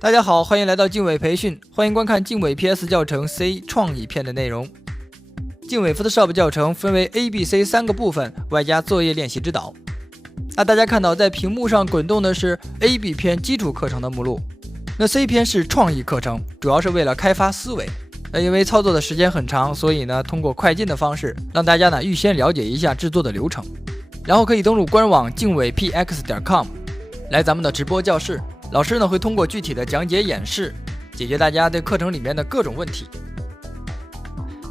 大家好，欢迎来到经纬培训，欢迎观看经纬 PS 教程 C 创意篇的内容。经纬 Photoshop 教程分为 A、B、C 3个部分，外加作业练习指导。那大家看到在屏幕上滚动的是 A、B 篇基础课程的目录，那 C 篇是创意课程，主要是为了开发思维。因为操作的时间很长，所以呢，通过快进的方式，让大家呢预先了解一下制作的流程，然后可以登录官网经纬 px.com， 来咱们的直播教室。老师呢会通过具体的讲解演示，解决大家对课程里面的各种问题。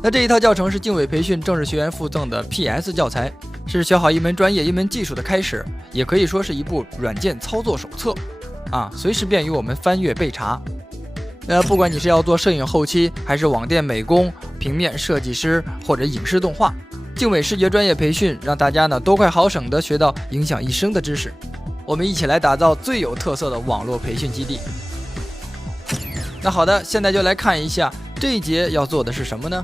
那这一套教程是经纬培训正式学员附赠的 PS 教材，是学好一门专业一门技术的开始，也可以说是一部软件操作手册随时便于我们翻阅备查。不管你是要做摄影后期，还是网店美工、平面设计师或者影视动画，经纬视觉专业培训让大家呢多快好省的学到影响一生的知识。我们一起来打造最有特色的网络培训基地。那好的，现在就来看一下这一节要做的是什么呢？